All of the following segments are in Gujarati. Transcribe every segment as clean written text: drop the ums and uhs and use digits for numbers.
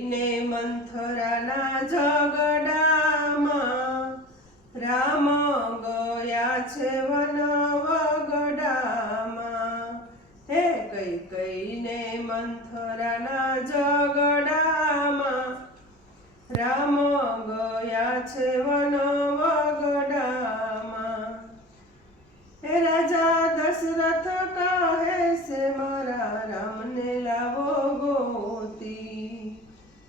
ને મંથરાના ઝઘડામાં રામ ગયા છે વન વગડામાં. હે કૈકેયીને મંથરાના ઝઘડામાં રામ ગયા છે વન વગડામાં. હે રાજા દશરથ કહે છે મારા રામને લાવો ગોતી.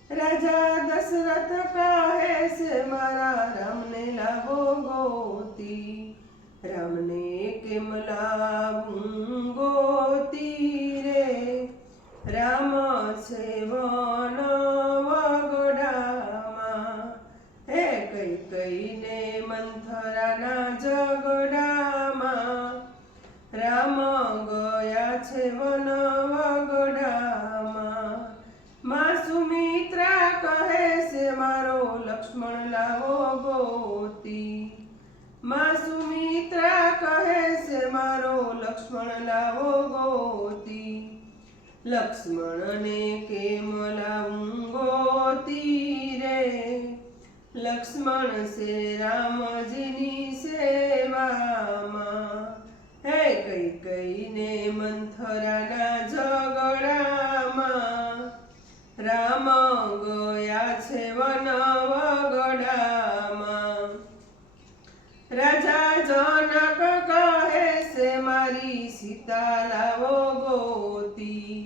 રાજા દશરથ કહે છે મારા રામને લાવો ગોતી. રામને કેમ લાવું ગોતી રે, રામ છે વન વગડામાં. હે કૈકેયીને મંથરાના ઝઘડામાં રામ ગયા છે વન વગડામાં. માં સુમિત્રા કહે છે મારો લક્ષ્મણ લાવો ગોતી. માં સુમિત્રા કહે છે મારો લક્ષ્મણ લાવો ગોતી. લક્ષ્મણને કેમ લાવું ગોતી રે, લક્ષ્મણ છે રામજીની સેવામાં. હે કૈકેયીને મંથરાના ઝઘડામાં રામ ગયા છે વન વગડામાં. રાજા જનક કહે છે મારી સીતા લાવો ગોતી.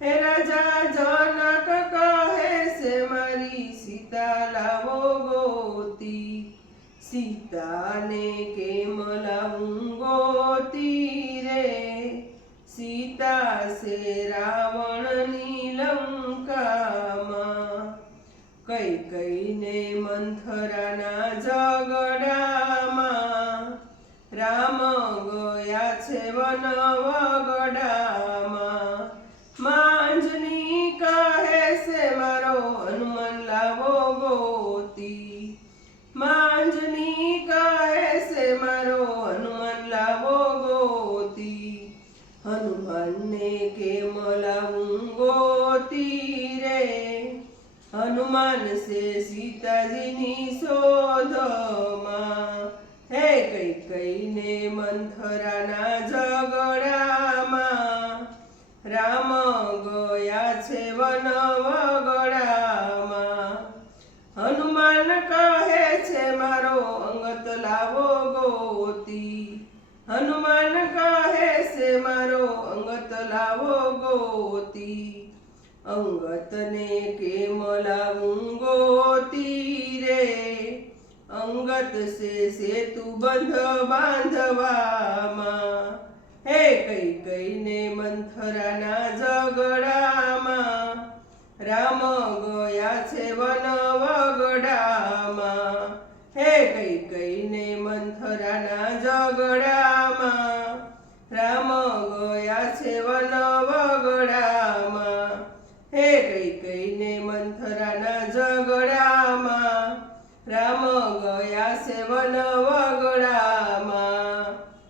હે રાજા જનક કહે છે મારી સીતા લાવો ગોતી. સીતાને કેમ લાવું ગોતી રે, સીતા છે રાવણની લંકામાં. કૈકેયીને મંથરાના ઝઘડામાં રામ ગયા છે વન વગડામાં. માંજની કહે છે મારો હનુમાન લાવો ગોતી. માંજની કહે છે મારો હનુમાન લાવો ગોતી. હનુમાનને કેમ લાવું ગોતી રે, હનુમાન છે સીતાજીની શોધમાં. હે કૈકેયીને મંથરાના ઝઘડામાં રામ ગયા છે વન વગડામાં. હનુમાન કહે છે મારો અંગત લાવો ગોતી. હનુમાન કહે છે મારો અંગત લાવો ગોતી. અંગતને કેમ લાવું ગોતી રે, અંગત છે સેતુ બંધ બાંધવામાં. હે કૈકેયીને મંથરાના ઝઘડામાં રામ ગયા છે વન વગડામાં. હે કૈકેયીને મંથરાના ઝઘડામાં રામ ગયા છે વન વગડામાં. હે કૈકેયીને મંથરાના ઝઘડામાં રામ ગયા છે વન